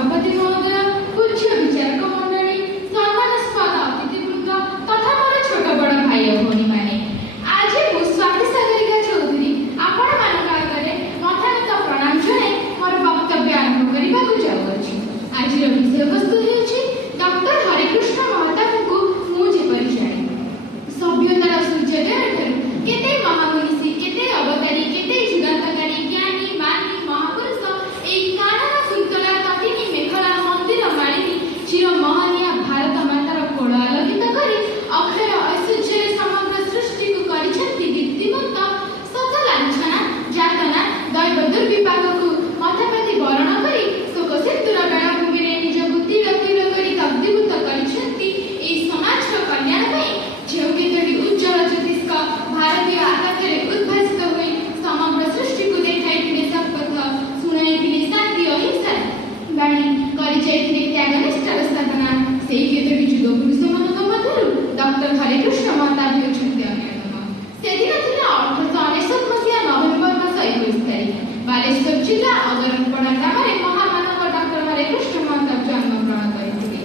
सभापति महोदय, पूज्य विचारक मंडली, सम्मानस्पद अतिथिवृंद तथा मोर छोट बड़ भाई और भौणी माने, आज मु स्वाति सागरिका चौधरी आपण मानक आगे मथानत प्रणाम जणाई मोर वक्तव्य आरंभ करने जाऊँगी। आज विषय वस्तु है डॉक्टर हरिकृष्ण महताब को मु जेपरी जाने सभ्यतार सूर्योदय केते महामुनिषी केते अवतारी केते जुगान्तकारी ज्ञानी मानी महापुरुष एई कानन सुतला तटिनी मेखला मंदिर मालिनी चिर महनिया भारत मातार कोल आलोकित करी अक्षय ऐश्वर्य समग्र सृष्टि को करिछन्ति दीप्तिमंत सत लांछना जातना दैव दुर्विपाक को मथापति वरण करी शोक सिंदूर बेलाभूमि रे निजକୁ तीर तीर करी दग्धीभूत करिछन्ति एई समाजर कल्याण पई जेउ केतोटी उज्जवल ज्योतिष्क भारतीय आकाश में उद्भासित हुई समग्र सृष्टि को देखाई शपथ शुणाई शांति अहिंसा बाणी कर त्यागनिष्ठार स्थापना से केतोटी युग पुरुष मान मध्य डॉक्टर हरिकृष्ण महताब होती अन्यतम। से दिन थे 1899 मसीहा नवेम्बर मास 21 तारिख बालेश्वर जिला अगरपड़ा ग्राम में महामानव डॉक्टर हरिकृष्ण महताब जन्म ग्रहण करते।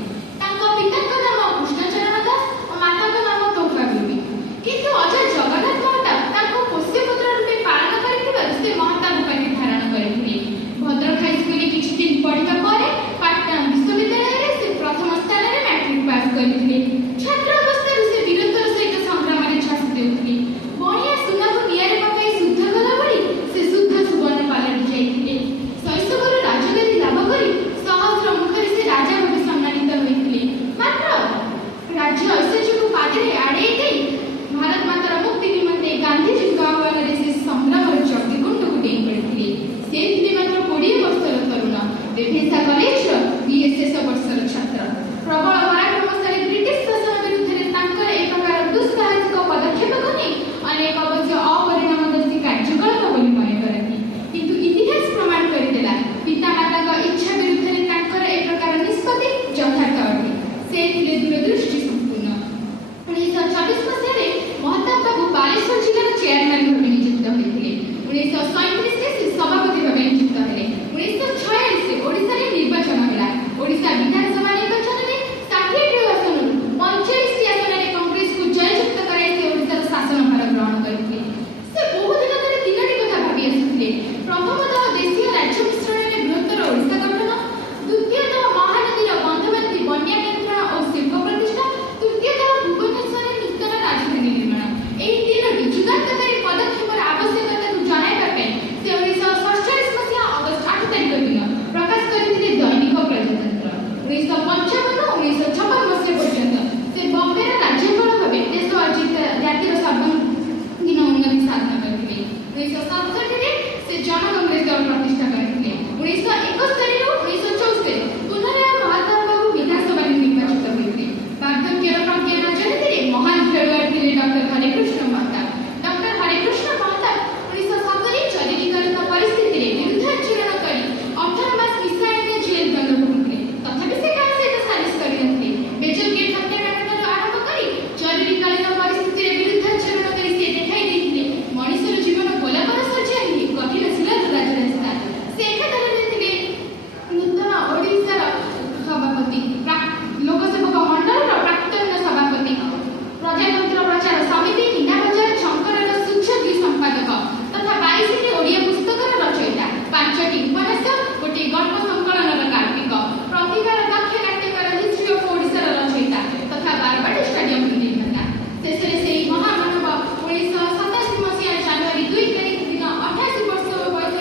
पिता नाम कृष्णचरण दास और माता नाम तोफा देवी किंतु अजय जगन्नाथ महताब पोष्यपुत्र रूपे पालन कर महताब उपाधि धारण करते। भद्रक हाईस्कूल किछि दिन पढ़िबा परे पाटना विश्वविद्यालय से प्रथम स्थान में मैट्रिक पास करते। छात्र अवस्था से वीरत्वर सहित संग्राम में झांसी देउथिले। बणिया सुना को नियारे पकाई शुद्ध कला बड़ी से शुद्ध सुवर्ण पालटी जाइथिले। शैशवरु राजगद्दी लाभ करी सहस्र मुखरे से राजा भावे सम्मानित होइथिले। मात्र राज्य ऐश्वर्य को पादरे आड़े देई भारत मातार मुक्ति निमंते गांधीजी आह्वान से संग्राम जग्निकुंड को डेई पड़ते। से मात्र 20 वर्षर तरुण रेभेन्सा कॉलेज बीएसएस वर्षर छात्र प्रबल पराक्रमशाली ब्रिटिश शासन विरुद्ध एक प्रकार दुस्साहसिक पदक्षेप को नहीं अनेक अवश्य अपरिणामदर्शी कार्यकलाप बोली मन करती। किंतु इतिहास प्रमाण करदेला पिता माता इच्छा विरुद्ध एक प्रकार निष्पत्ति यथार्थ अटे। से दूरदृष्टि संपूर्ण 1924 मसीह महताब बाबू बालेश्वर जिलार चेयरमैन भाव नियुक्त होते। 1937 से सभापति भाव नियुक्त हेले। 1946 ओडिशा रे निर्वाचन होला। ओडिशा विधानसभा निर्वाचन में 60 आसन 45 आसन रे कांग्रेस को जययुक्त कराई से ओडिशा शासन भार ग्रहण करते। से बहु दिन धरि तीनटी कथा भाबी आसुथिले। प्रथमतः देशीय राज्य मिश्रण में बृहत्तर ओडिशा गठन, द्वितीयतः महानदीर बंधबंदी बन्या नियंत्रण और शिल्प प्रतिष्ठा, तृतीयतः भुवनेश्वर नूतन राजधानी निर्माण। एही तीनटी जुगान्तकारी पदक्षेपर आवश्यकता को जणाइबा पे से 1947 मसीहा अगस्त 8 तारिख दिन प्रकाश करथिले दैनिक प्रजातंत्र। 1955 1956 मसीहा पर्यंत से बॉम्बे राज्यपाल भावे देश अर्जित जातिर सर्वांगीन उन्नति साधन करथिले। 1967 रे से जन कांग्रेस दल प्रतिष्ठा करथिले। 1971 ରୁ 1964 पुनः महात्मा बाबू विधानसभा निर्वाचित होइथिले। वार्धक्यर प्रज्ञा राजनीति महान खेलुआड़ थे डॉक्टर हरिकृष्ण महताब। डॉक्टर हरिकृष्ण महताब 1970 जरुरीकालीन परिस्थिति रे विरुद्धाचरण करी 18 मास मिसाइल जेल दंड भोगुଥିଲେ। तथापि से काहे सहित सालिस करिनथि। मेजर गेट हत्याकांड आरंभ करी जरुरीकालीन परिस्थिति रे विरुद्धाचरण करी से देखाई दैथिले मनुष्यर जीवन गोलाकार सजाई कठिन शिलार राजरास्ता। से एकाधारे थे नूतन ओडिशार सभापति लोकसेवक मंडल प्राक्तन सभापति प्रजातंत्र प्रचार समिति मीना बजार शंकर सुच्छोगी संपादक तथा 22 ओडिया पुस्तकर रचयिता 5टी उपन्यास गोटे गल्प संकलन कार्मिक प्रतिभार दक्ष नाट्यकार हिस्ट्री ऑफ ओडिशार रचयिता तथा बारबाडी स्टेडियम निर्माता। शेष से महामानव 1987 मसीहा जनवरी 2 तारिख दिन 88 वर्ष बयस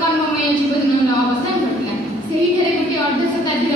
कर्ममय जीवन अवसान घटला। से गोटे अर्ध शताब्दी